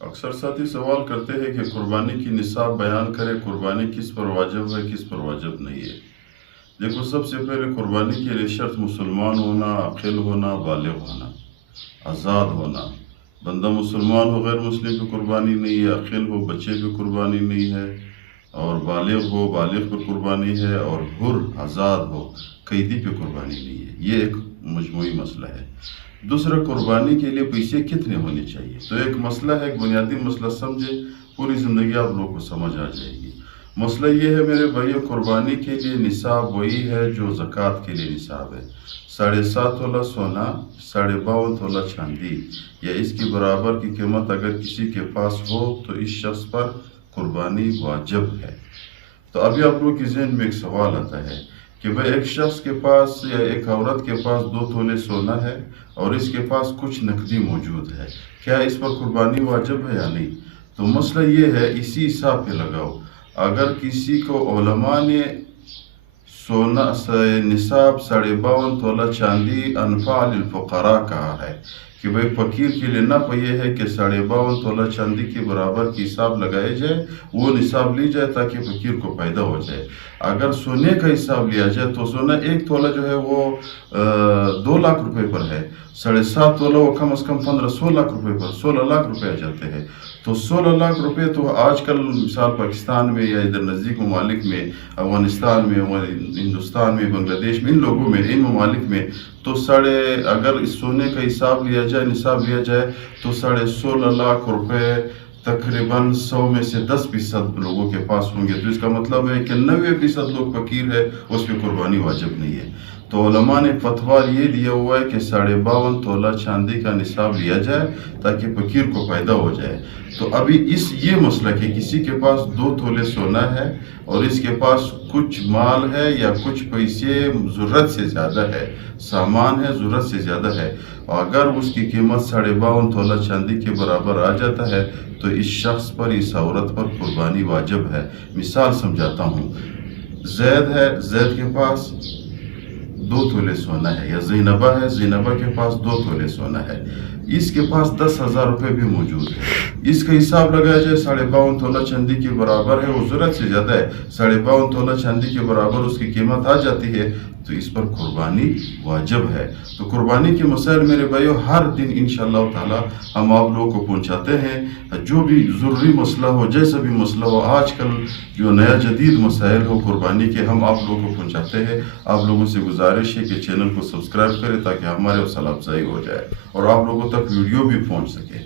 اکثر ساتھی سوال کرتے ہیں کہ قربانی کی نصاب بیان کرے، قربانی کس پر واجب ہے، کس پر واجب نہیں ہے۔ دیکھو، سب سے پہلے قربانی کے لیے شرط مسلمان ہونا، عاقل ہونا، بالغ ہونا، آزاد ہونا۔ بندہ مسلمان ہو، غیر مسلم پہ قربانی نہیں ہے، عاقل ہو، بچے پہ قربانی نہیں ہے، اور بالغ ہو، بالغ پہ قربانی ہے، اور حر آزاد ہو، قیدی پہ قربانی نہیں ہے۔ یہ ایک مجموعی مسئلہ ہے۔ دوسرا، قربانی کے لیے پیسے کتنے ہونے چاہیے، تو ایک مسئلہ ہے، ایک بنیادی مسئلہ سمجھے، پوری زندگی آپ لوگوں کو سمجھ آ جائے گی۔ مسئلہ یہ ہے میرے بھائی، قربانی کے لیے نصاب وہی ہے جو زکوٰۃ کے لیے نصاب ہے۔ 7.5 تولہ سونا، 52.5 تولہ چاندی یا اس کی برابر کی قیمت اگر کسی کے پاس ہو تو اس شخص پر قربانی واجب ہے۔ تو ابھی آپ لوگوں کے ذہن میں ایک سوال آتا ہے کہ بھئی ایک شخص کے پاس یا ایک عورت کے پاس 2 تولے سونا ہے اور اس کے پاس کچھ نقدی موجود ہے، کیا اس پر قربانی واجب ہے یا نہیں؟ تو مسئلہ یہ ہے، اسی حساب پہ لگاؤ۔ اگر کسی کو علماء نے سونا نصاب 52.5 تولہ چاندی انفع للفقراء کہا ہے کہ بھئی فقیر کے لیے نفع یہ ہے کہ 52.5 تولہ چاندی کے برابر کی حساب لگائے جائے، وہ نصاب لی جائے تاکہ فقیر کو فائدہ ہو جائے۔ اگر سونے کا حساب لیا جائے تو سونا 1 تولہ جو ہے وہ 2 لاکھ روپے پر ہے، 7.5 تولہ وہ کم از کم 15-16 لاکھ روپے پر، 16 لاکھ روپے آ جاتے ہیں۔ تو 16 لاکھ روپے تو آج کل مثال پاکستان میں یا ادھر نزدیک ممالک میں، افغانستان میں، ہندوستان میں، بنگلہ دیش میں، ان لوگوں میں، ان ممالک میں تو اگر اس سونے کا حساب لیا جائے، نصاب لیا جائے تو 16.5 لاکھ روپے تقریباً 100 میں سے 10% لوگوں کے پاس ہوں گے۔ تو اس کا مطلب ہے کہ 90% لوگ فقیر ہے، اس پہ قربانی واجب نہیں ہے۔ تو علماء نے فتویٰ یہ دیا ہوا ہے کہ 52.5 تولہ چاندی کا نصاب لیا جائے تاکہ فقیر کو فائدہ ہو جائے۔ تو ابھی یہ مسئلہ کہ کسی کے پاس 2 تولے سونا ہے اور اس کے پاس کچھ مال ہے یا کچھ پیسے ضرورت سے زیادہ ہے، سامان ہے ضرورت سے زیادہ ہے، اور اگر اس کی قیمت 52.5 تولہ چاندی کے برابر آ جاتا ہے تو اس شخص پر، اس عورت پر قربانی واجب ہے۔ مثال سمجھاتا ہوں، زید ہے، زید کے پاس 2 تولے سونا ہے، یا زینبہ ہے، زینبہ کے پاس 2 تولے سونا ہے، اس کے پاس 10,000 روپے بھی موجود ہے۔ اس کا حساب لگایا جائے 52.5 تولہ چاندی کے برابر ہے، وہ ضرورت سے زیادہ ہے، 52.5 تولہ چاندی کے برابر اس کی قیمت آ جاتی ہے تو اس پر قربانی واجب ہے۔ تو قربانی کے مسائل میرے بھائیو ہر دن انشاءاللہ تعالی ہم آپ لوگوں کو پہنچاتے ہیں۔ جو بھی ضروری مسئلہ ہو، جیسا بھی مسئلہ ہو، آج کل جو نیا جدید مسائل ہو قربانی کے، ہم آپ لوگوں کو پہنچاتے ہیں۔ آپ لوگوں سے گزارش ہے کہ چینل کو سبسکرائب کریں تاکہ ہمارے حوصلہ افزائی ہو جائے اور آپ لوگوں تک ویڈیو بھی پہنچ سکے۔